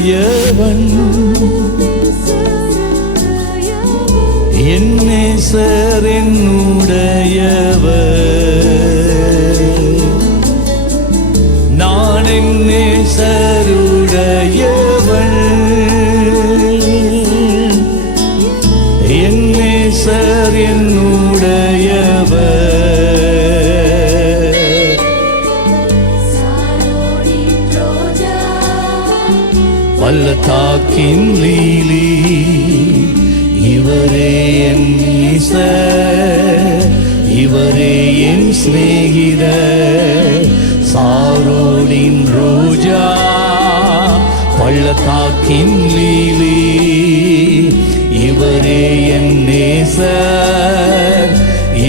என்னுடையவன், என் நேசர் என்னுடையவர், நான் என் நேசருடையவன், என் நேசர் என்னுடையவர், பள்ளத்தாக்கின் லீலி இவரே என் நேசர், இவரே என் சிநேகிதர், சாரோனின் ரோஜா பள்ளத்தாக்கின் லீலி இவரே என் நேசர்,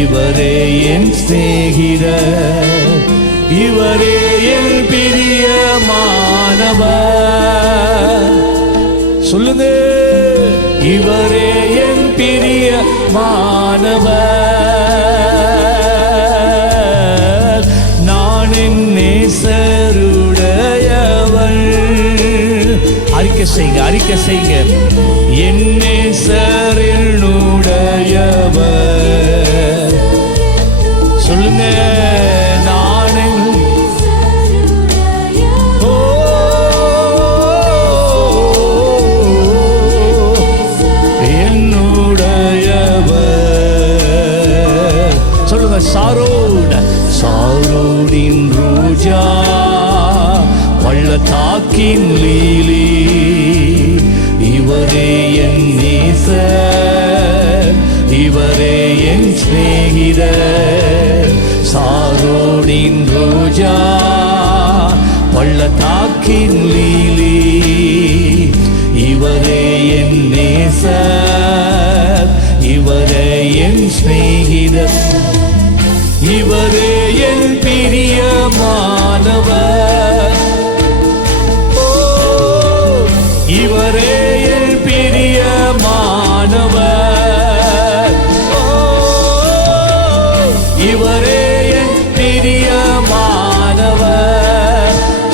இவரே என் சிநேகிதர், இவரே என் பிரியமானவர். சொல்லுங்க, இவரே என் பிரியமானவர், நான் என் நேசருடையவள். அறிக்கை செய்யுங்க, அறிக்கை செய்யுங்க. என் நேசர் என்னுடையவர். சொல்லுங்க, சாரோனின் ரோஜா பள்ளத்தாக்கின் லீலி இவரே என் நேசர், இவரே என் சிநேகிதர், சாரோனின் ரோஜா பள்ளத்தாக்கின் லீலி இவரே என் நேசர், இவரே என் சிநேகிதர், இவரே என் பிரியமானவர். இவரே என் பிரியமானவர், இவரே என் பிரியமானவர்.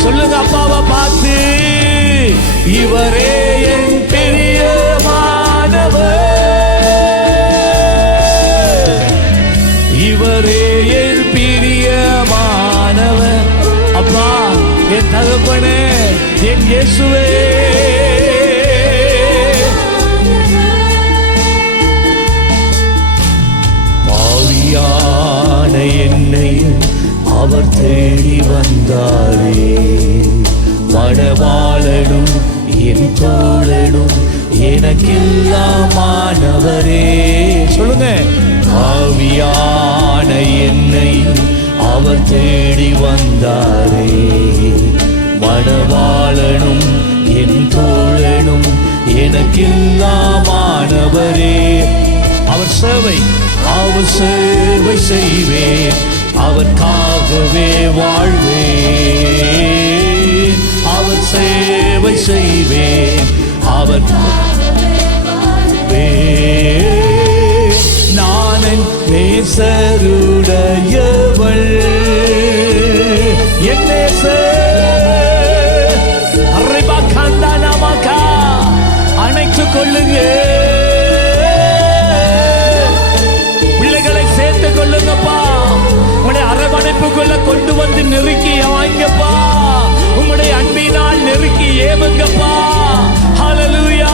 சொல்லுங்க அப்பாவை பார்த்து, இவரே என் பிரியமானவர், இவரே என் பிரியமானவர். அப்பா, என் தகப்பனே, என் இயேசுவே, பாவியான என்னை அவர் தேடி வந்தாரே, மணவாளனும் என் தோழனும் எனக்கெல்லாமானவரே. சொல்லுங்க, ஆவியான என்னை அவர் தேடி வந்தாரே, மணவாளனும் என் தோழனும் எனக்கெல்லாமானவரே. அவர் சேவை செய்வேன், அவர்க்காகவே வாழ்வேன். அவர் சேவை செய்வேன், அவர் நான் என் நேசருடையவள், என் நேசர் அறிவாக்காந்தா நமக்கா அணைத்துக் கொள்ளுங்க, பிள்ளைகளை சேர்த்துக் கொள்ளுங்கப்பா, உங்களுடைய அரவணைப்புக்குள்ள கொண்டு வந்து நெருக்கி வாங்கப்பா, உங்களுடைய அன்பினால் நெருக்கி ஏவுங்கப்பா. ஹல்லேலூயா.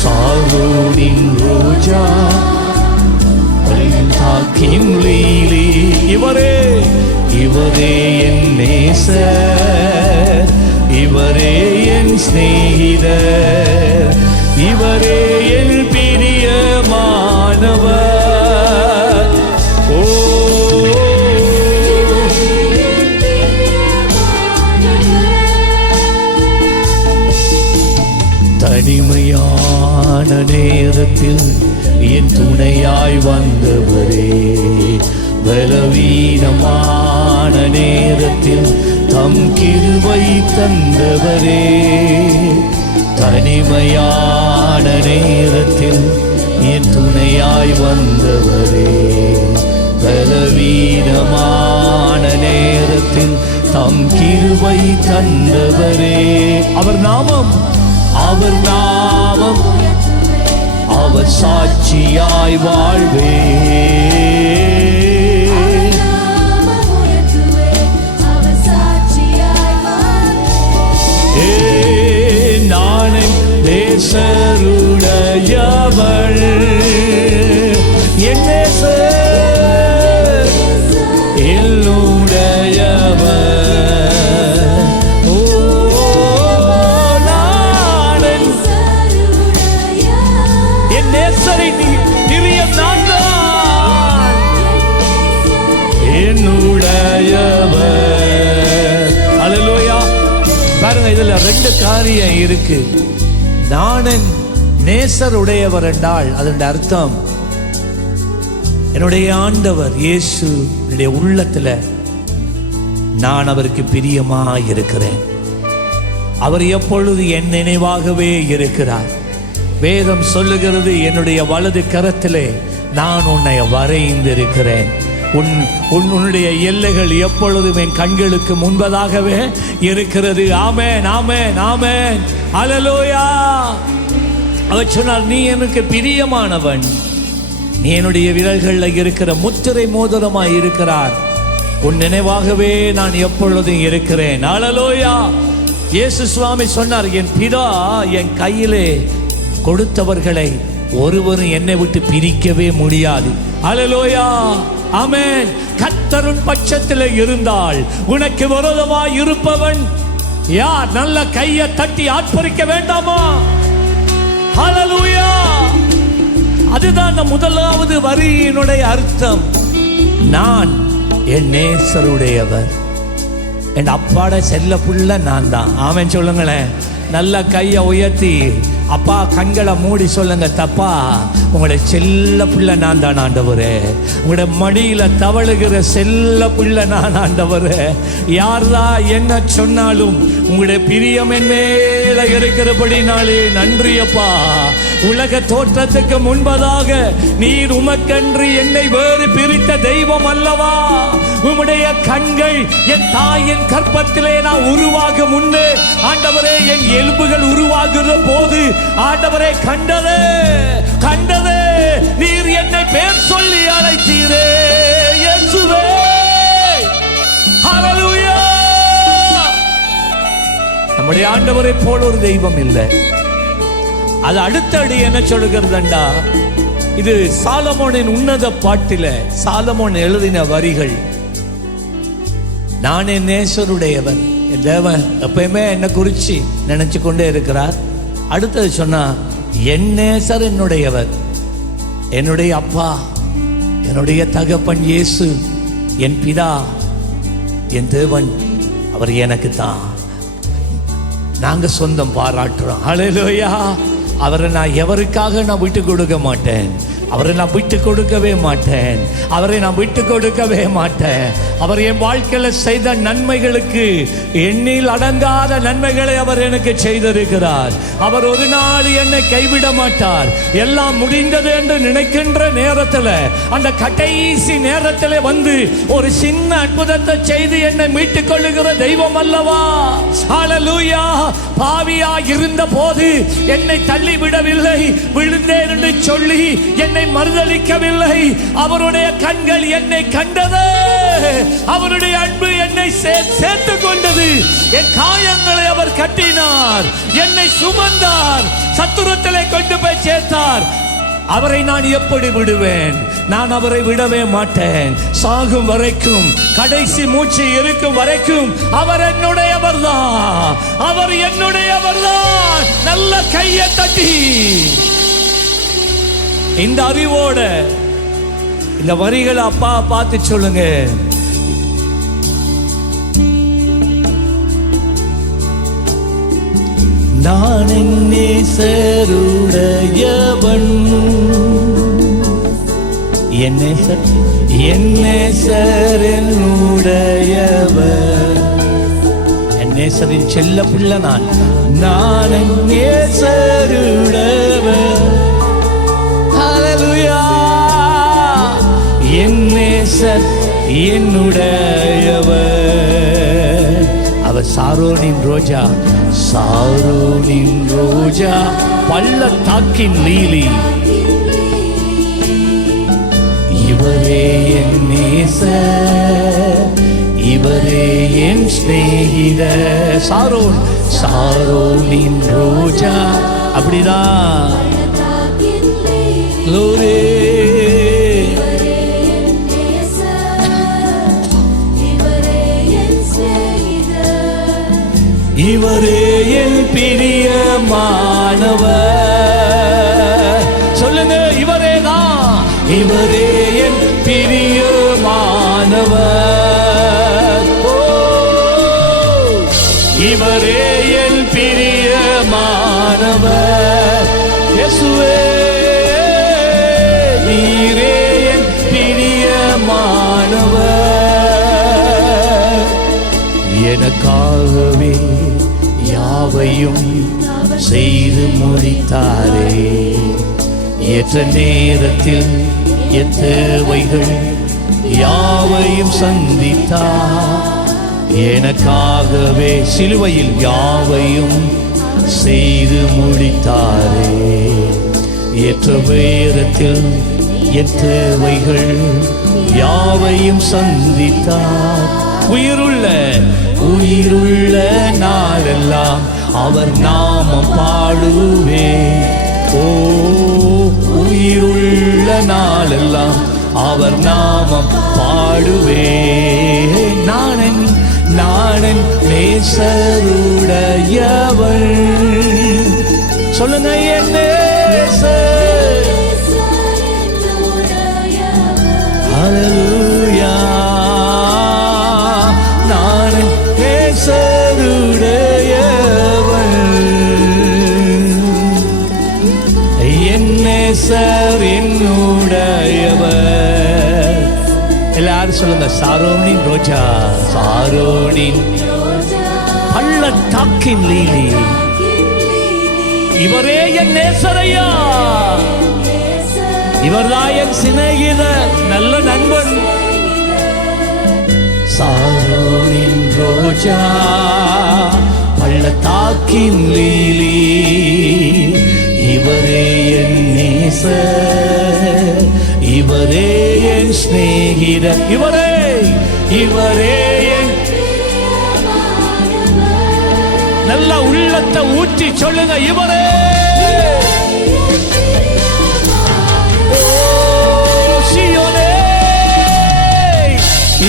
சாரோனின் ரோஜா பள்ளத்தாக்கின் லீலி இவரே, இவரே என் நேசர், இவரே என் சிநேகிதர், இவரே என் பிரியமானவர். ஓ, தனிமையான நேரத்தில் என் துணையாய் வந்தவரே, பலவீனமான நேரத்தில் தம் கிருபை தந்தவரே, தனிமையான நேரத்தில் என் துணையாய் வந்தவரே, பலவீனமான நேரத்தில் தம் கிருபை தந்தவரே. அவர் நாமம் அவர் சாட்சியாய் வாழ்வே. நானே நேசருடையவள், என் நேசர் என்னுடையவர். ஓ நானே என் நேசரை பிரியம் நான் தான் என்னுடையவர். அல்லேலூயா. பாருங்க, இதுல ரெண்டு காரியம் இருக்கு. நானன் நேசருடையவர் என்றால் அதன் அர்த்தம் என்னுடைய ஆண்டவர் இயேசு என்னுடைய உள்ளத்துல நான் அவருக்கு பிரியமாய் இருக்கிறேன். அவர் எப்பொழுது என் நினைவாகவே இருக்கிறார். வேதம் சொல்லுகிறது, என்னுடைய வலது கரத்திலே நான் உன்னை வரைந்திருக்கிறேன். உன்னுடைய எல்லைகள் எப்பொழுதும் என் கண்களுக்கு முன்பதாகவே இருக்கிறது. ஆமென், ஆமென், ஆமென். அல்லேலூயா. அவர் சொன்னார், நீ எனக்கு பிரியமானவன், நீ என்னுடைய விரல்களில் இருக்கிற முத்திரை மோதிரமாய் இருக்கிறார். உன் நினைவாகவே நான் எப்பொழுதும் இருக்கிறேன். அல்லேலூயா. இயேசு சுவாமி சொன்னார், என் பிதா என் கையிலே கொடுத்தவர்களை ஒருவரும் என்னை விட்டு பிரிக்கவே முடியாது. அல்லேலூயா. ஆமென். கர்த்தரின் பட்சத்தில் இருந்தால் உனக்கு விரோதமாய் இருப்பவன் யார்? நல்ல கையை தட்டி ஆர்ப்பரிக்க வேண்டாமா? ஹல்லேலூயா. அதுதான் முதலாவது வரியினுடைய அர்த்தம். நான் என் நேசருடையவர், என் அப்பாட செல்ல புள்ள நான் தான். ஆமென் சொல்லுங்களேன். நல்ல கையை உயர்த்தி அப்பா கண்களை மூடி சொல்லுங்க, தப்பா உங்களுடைய செல்ல பிள்ளை நான் தான் ஆண்டவரே. உங்களுடைய மடியில தவழுகிற செல்ல பிள்ளை நான் ஆண்டவரே. யார்தான் என்ன சொன்னாலும் உங்களுடைய பிரியம் என் மேல இருக்கிறபடினாலே நன்றியப்பா. உலக தோற்றத்துக்கு முன்பதாக நீர் உமக்கன்று என்னை வேறு பிரித்த தெய்வம் அல்லவா? உம்முடைய கண்கள் என் தாயின் கற்பத்திலே நான் உருவாக முன்னே ஆண்டவரே, என் எலும்புகள் உருவாகுற போது ஆண்டவரே கண்டதே நீர் என்னை பேர் சொல்லி அழைத்தீரே இயேசுவே. ஹல்லேலூயா. நம்முடைய ஆண்டவரை போல ஒரு தெய்வம் இல்லை. அது அடுத்த அடி என்ன சொல்லுகிறதுண்டா, இது சாலமோனின் உன்னத பாட்டில சாலமோன் எழுதின வரிகள். நானே நேசருடையவன். என் தேவன் எப்பயுமே என்னை குறிச்சு நினைச்சு கொண்டே இருக்கிறார். அடுத்தது சொன்னா, என் நேசர் என்னுடையவர், என்னுடைய அப்பா, என்னுடைய தகப்பன் இயேசு, என் பிதா, என் தேவன், அவர் எனக்கு தான். நாங்க சொந்தம் பாராட்டுறோம். ஹல்லேலூயா. அவரை நான் எவருக்காக நான் விட்டு கொடுக்க மாட்டேன். அவரை நான் விட்டு கொடுக்கவே மாட்டேன். அவரை நான் விட்டு கொடுக்கவே மாட்டேன். அவர் என் வாழ்க்கையில செய்த நன்மைகளுக்கு எண்ணில் அடங்காத நன்மைகளை அவர் எனக்கு செய்திருக்கிறார். அவர் ஒரு நாள் என்னை கைவிட மாட்டார். எல்லாம் முடிந்தது என்று நினைக்கின்ற நேரத்தில், அந்த கடைசி நேரத்தில் வந்து ஒரு சின்ன அற்புதத்தை செய்து என்னை மீட்டுக் கொள்ளுகிற தெய்வம் அல்லவா? ஹல்லேலூயா. பாவியா இருந்த போது என்னை தள்ளி விடவில்லை. விழுந்தேன் என்று சொல்லி என்னை மறுதலிக்கவில்லை. அவருடைய கண்கள் என்னை கண்டது. அவருடைய அன்பு என்னை சேர்த்து கொண்டது. என் காயங்களை அவர் கட்டினார், என்னை சுமந்தார், சத்துரத்திலே கொண்டு போய் சேர்த்தார். அவரை நான் எப்படி விடுவேன்? நான் அவரை விடவே மாட்டேன். சாகும் வரைக்கும், கடைசி மூச்சு இருக்கும் வரைக்கும் அவர் என்னுடையவர் தான். அவர் என்னுடையவர் தான். நல்ல கையை தட்டி இந்த அறிவோட இந்த வரிகளை அப்பா பார்த்து சொல்லுங்க. நான் என் நேசருடையவன், என் நேசர் என்னுடையவர், என் நேசரின் செல்ல பிள்ளை நான். நான் என் நேசருடையவர். ஹல்லேலூயா. என் நேசர் என்னுடையவர். சாரோனின் ரோஜா, சாரோனின் ரோஜா, பள்ளத்தாக்கின் லீலி, இவரே என் நேசர், இவரே என் சிநேகிதர். சாரோன், சாரோனின் ரோஜா. அப்படிதான் லோரே. இவரே என் பிரியமானவர். சொல்லுங்க, இவரே தான், இவரே என் பிரியமானவர். ஓ, இவரே என் பிரியமானவர். இயேசுவே, நீரே என் பிரியமானவர். எனக்காகவே யாவையும் செய்து முடித்தாரே, ஏற்ற நேரத்தில் என் தேவைகள் யாவையும் சந்தித்தார். எனக்காகவே சிலுவையில் யாவையும் செய்து முடித்தாரே, ஏற்ற நேரத்தில் என் தேவைகள் யாவையும் சந்தித்தார். உயிருள்ள உயிருள்ள நாளெல்லாம் அவர் நாமம் பாடுவே. ஓ, உயிருள்ள நாளெல்லாம் அவர் நாமம் பாடுவே. நானன் நானன் நேசருடையவள். சொல்லுங்க, என் நேசர். ஹல்லேலூயா. நானன் நேசருடையவள், என் நேசர் என்னுடையவர். எல்லாரும் சொல்லுங்க, சாரோனின் ரோஜா, சாரோனின் பள்ளத்தாக்கின் லீலி, இவரே என் நேசரையா, இவர்தான் என் சிநேகிதர், நல்ல நண்பன். சாரோனின் ரோஜா, பள்ளத்தாக்கின் லீலி, இவரே என் நேசர், இவரே என் சிநேகிதர். இவரே, இவரே என். நல்ல உள்ளத்தை ஊற்றி சொல்லுங்க, இவரே. ஓ சீயோனே,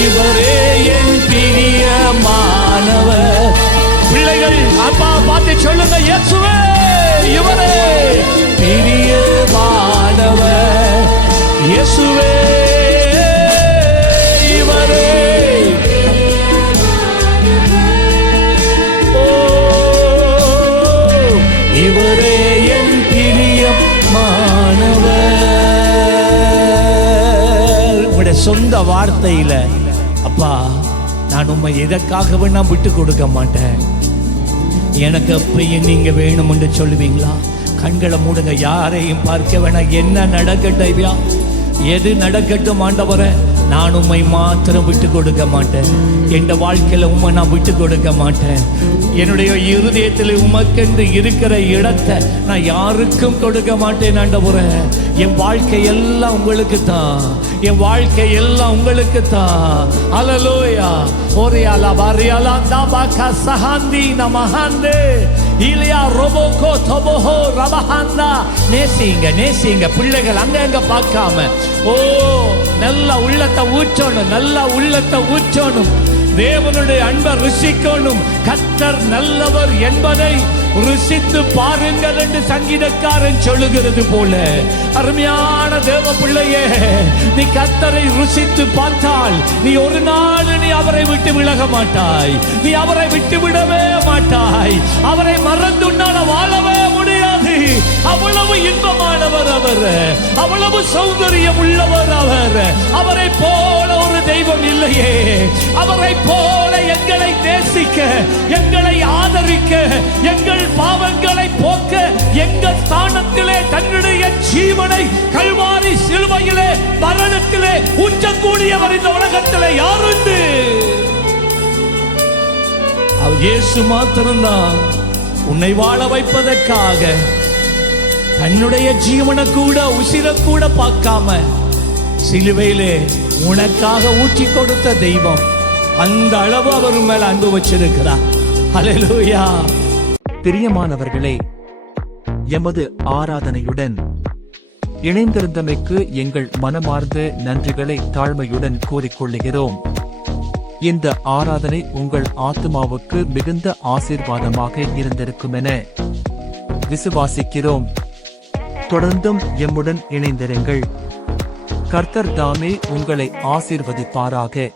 இவரே என் பிரியமானவர். பிள்ளைகள் அப்பா பார்த்து சொல்லுங்க, இயேசுவே, இவரே பிரியமானவர். இயேசுவே, இவரே. ஓ, இவரே என் பிரியமானவர். உங்களுடைய சொந்த வார்த்தையில, அப்பா நான் உம்மை எதற்காகவே நான் விட்டு கொடுக்க மாட்டேன், எனக்கு அப்பயும் நீங்க வேணும் என்று சொல்லுவீங்களா? கண்களை மூடுங்க, யாரையும் பார்க்க வேணாம். என்ன நடக்கட்டும், எது நடக்கட்டும் ஆண்டவரே, நான் உம்மை மாத்திரம் விட்டு கொடுக்க மாட்டேன். என் வாழ்க்கையில உம்மை நான் விட்டு கொடுக்க மாட்டேன். என்னுடைய இருதயத்தில் உமக்கென்று இருக்கிற இடத்தை நான் யாருக்கும் கொடுக்க மாட்டேன் ஆண்டவரே. என் வாழ்க்கை எல்லாம் உங்களுக்கு தான், என் வாழ்க்கை எல்லாம் உங்களுக்கு தான். ஹல்லேலூயா. ஓரியாலா பாரியாலா தாபாகா சஹாந்தி நமஹாந்தே இலியா ரோபோகோ தோபோஹோ ரபஹாந்தா. நேசிங்க, நேசிங்க பிள்ளைகள், அங்க பார்க்காம. ஓ, நல்ல உள்ளத்தை ஊற்றணும், நல்ல உள்ளத்தை ஊற்றணும். தேவனுடைய அன்பை ருசிக்கணும். கர்த்தர் நல்லவர் என்பதை ருசித்து பாருங்கள் என்று சங்கீதக்காரன் சொல்லுகிறது போல, அருமையான தேவ பிள்ளையே, நீ கர்த்தரை ருசித்து பார்த்தால் நீ ஒரு நாள் நீ அவரை விட்டு விலக மாட்டாய், நீ அவரை விட்டு விடவே மாட்டாய். அவரை மறந்து உன்னால வாழவே முடியாது. அவ்வளவு இன்பமானவர் அவர், அவ்வளவு சௌந்தரியம் உள்ளவர் அவர். அவரை போல ஒரு தெய்வம் இல்லையே. அவரை போல எங்களை நேசிக்க, எங்களை ஆதரிக்க, எங்கள் பாவங்களை போக்க, எங்கள் ஸ்தானத்திலே தன்னுடைய ஜீவனை கல்வாரி சிலுவையிலே மரணத்திலே ஊற்றக்கூடியவர் இந்த உலகத்திலே யாருண்டு? இயேசு மாத்திரம்தான் உன்னை வாழ வைப்பதற்காக தன்னுடைய ஜீவனை கூட உசிர கூட பார்க்காம சிலுவையிலே உனக்காக ஊற்றி கொடுத்த தெய்வம். அந்த அளவு அவர் மேல அன்பு வச்சிருக்கிறார். ஹல்லேலூயா. பிரியமானவர்களே, எமது ஆராதனையுடன் இணைந்திருந்தமைக்கு எங்கள் மனமார்ந்த நன்றிகளை தாழ்மையுடன் கூறிக்கொள்கிறோம். இந்த ஆராதனை உங்கள் ஆத்துமாவுக்கு மிகுந்த ஆசீர்வாதமாக இருந்திருக்கும் என விசுவாசிக்கிறோம். தொடர்ந்தும் எம்முடன் இணைந்திருங்கள். கர்த்தர் தாமே உங்களை ஆசீர்வதிப்பாராக.